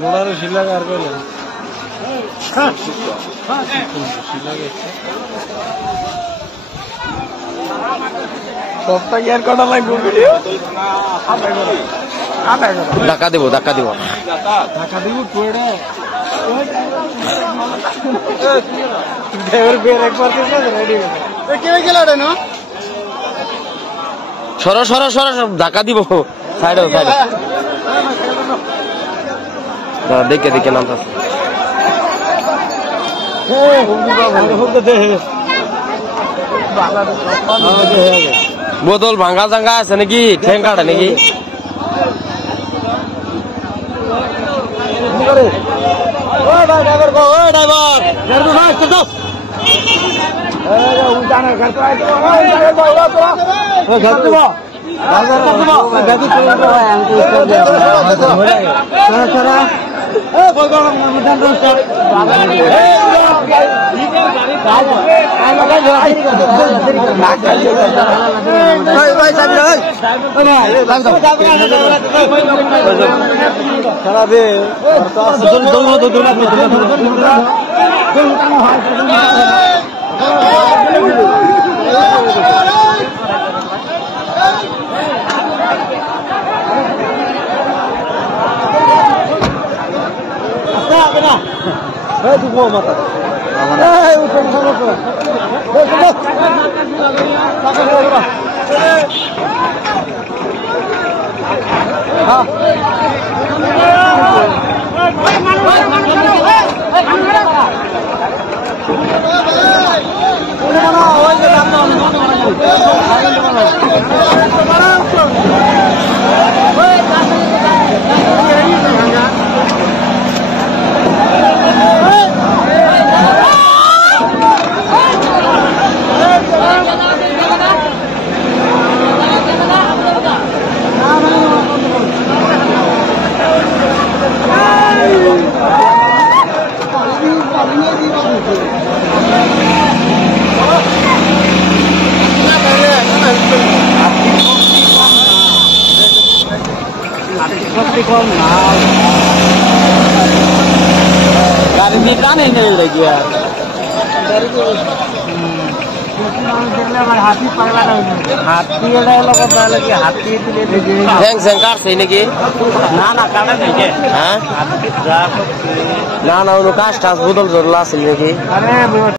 মোড়ারও শিলাগ আর কইলেন সপ্তাহে আর কটা লাগবে ভিডিও ধাক্কা দিব সরো ধাক্কা দিব সাইড দেখে নাম বোতল ভাঙ্গা জাঙ্গা আছে নাকি ঠেং কাটে নাকি गाड़ी में का नहीं मिल रही है हाथी काटते नाकि ना कास्ट बदल जरूर